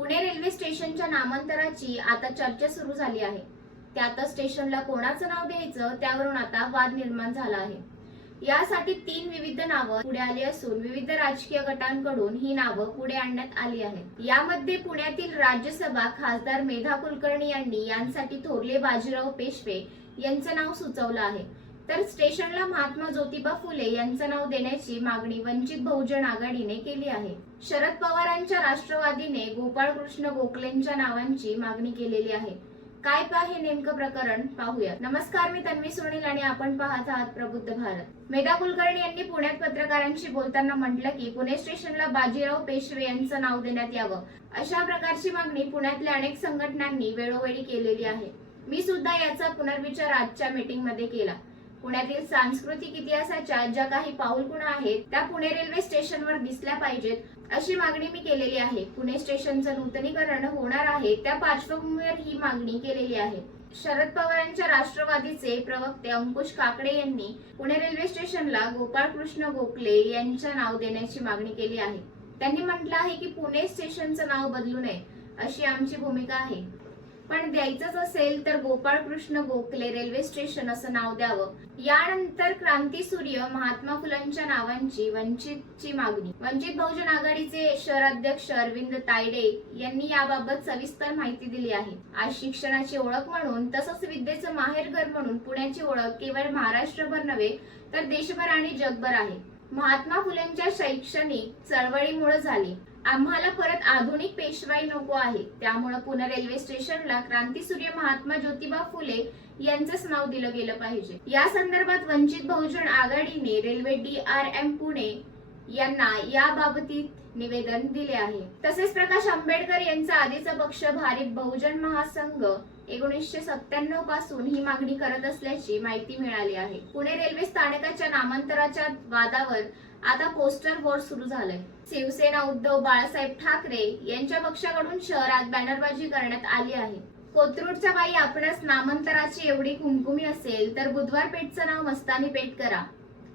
Pune railway स्टेशनच्या नामांतराची आता चर्चा सुरू झाली आहे. त्यातच स्टेशनला कोणाचं नाव द्यायचं त्यावरून आता वाद निर्माण झाला आहे. यासाठी तीन विविध नावं पुढे आली असून विविध राजकीय गटांकडून ही नावं पुढे आणण्यात आली आहेत. यामध्ये पुण्यातील राज्यसभा खासदार मेधा कुलकर्णी यांनी यांसाठी थोरले बाजीराव पेशवे यांचं नाव सुचवलं आहे. तर स्टेशनला महात्मा ज्योतिबा फुले यांचं नाव देण्याची मागणी वंचित बहुजन आघाडीने केली आहे. शरद पवारांच्या राष्ट्रवादीने गोपाळ कृष्ण गोखलेंच्या नावांची मागणी केलेली आहे. काय पा हे नेमकं प्रकरण पाहूया नमस्कार मी तन्वी सुनील आणि आपण पाहत आहात प्रबुद्ध भारत. मेधा कुलकर्णी यांनी पुण्यात पत्रकारांशी बोलताना म्हटलं की पुणे स्टेशनला बाजीराव पेशवे यांचं नाव देण्यात यावं. अशा प्रकारची मागणी पुण्यातल्या अनेक संघटनांनी वेळोवेळी केलेली आहे. मी सुद्धा याचा पुनर्विचार आजच्या मीटिंगमध्ये केला. पुण्यातील सांस्कृतिक इतिहासाच्या ज्या काही पाऊलखुणा आहेत त्या पुणे रेल्वे स्टेशनवर दिसल्या पाहिजेत अशी मागणी मी केलेली आहे. पुणे स्टेशनचं नूतनीकरण होणार आहे त्या पार्श्वभूमीवर ही मागणी केलेली आहे. शरद पवारांच्या राष्ट्रवादीचे प्रवक्ते अंकुश काकडे यांनी पुणे रेल्वे स्टेशनला गोपाळ कृष्ण गोखले यांचं नाव देण्याची मागणी केली आहे. त्यांनी म्हटलं आहे की पुणे स्टेशनचं नाव बदलू नये अशी आमची भूमिका आहे. पण द्यायचंच असेल तर गोपाळ कृष्ण गोखले रेल्वे स्टेशन असं नाव द्यावं. यानंतर क्रांती सूर्य महात्मा फुलांच्या नावांची वंचितची मागणी. वंचित बहुजन आघाडीचे शहराध्यक्ष अरविंद तायडे यांनी याबाबत सविस्तर माहिती दिली आहे. आज शिक्षणाची ओळख म्हणून तसंच विद्येचं माहेरघर म्हणून पुण्याची ओळख केवळ महाराष्ट्रभर नव्हे तर देशभर आणि जगभर आहे. महात्मा फुलेंच्या शैक्षणिक चळवळीमुळे झाली. आम्हाला परत आधुनिक पेशवाई नको आहे. त्यामुळे पुणे रेल्वे स्टेशनला क्रांतीसूर्य महात्मा ज्योतिबा फुले यांचंच नाव दिलं गेलं पाहिजे. या संदर्भात वंचित बहुजन आघाडीने railway D R M Pune यांना याबाबतीत निवेदन दिले आहे. तसेच प्रकाश आंबेडकर यांचा आधीचा पक्ष भारिप बहुजन महासंघ एकोणीसशे सत्त्याण्णवपासून ही मागणी करत असल्याची माहिती मिळाली आहे. पुणे रेल्वे स्थानकाच्या नामांतराच्या वादावर आता पोस्टर बोर्ड सुरू झालंय. शिवसेना उद्धव बाळासाहेब ठाकरे यांच्या पक्षाकडून शहरात बॅनरबाजी करण्यात आली आहे. कोथरूडच्या बाई आपणास नामांतराची एवढी कुमकुमी असेल तर बुधवार पेठचं नाव मस्तानी पेठ करा.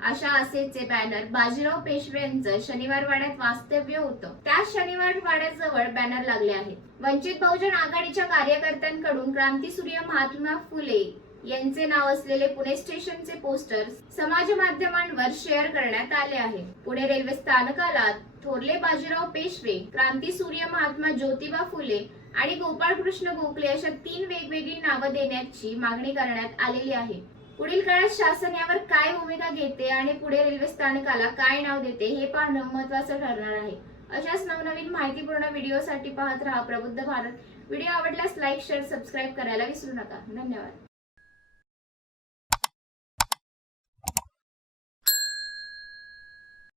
अशा असेचे बॅनर बाजीराव पेशवे यांचं शनिवार वाड्यात वास्तव्य होतं. त्या शनिवार वाड्याजवळ बॅनर लागले आहेत. वंचित बहुजन आघाडीच्या कार्यकर्त्यांकडून क्रांती सूर्य महात्मा फुले यांचे नाव असलेले पुणे स्टेशनचे पोस्टर समाज माध्यमांवर शेअर करण्यात आले आहे. पुणे रेल्वे स्थानकाला थोरले बाजीराव पेशवे क्रांती सूर्य महात्मा ज्योतिबा फुले आणि गोपाळ कृष्ण गोखले अशा तीन वेगवेगळी नावं देण्याची मागणी करण्यात आलेली आहे. पुढील काळात शासन यावर काय भूमिका घेते आणि पुढे रेल्वे स्थानकाला काय नाव देते हे पाहणं महत्वाचं ठरणार आहे. अशाच नवनवीन माहितीपूर्ण व्हिडिओसाठी पाहत राहा प्रबुद्ध भारत. व्हिडिओ आवडल्यास लाईक शेअर सबस्क्राईब करायला विसरू नका. धन्यवाद.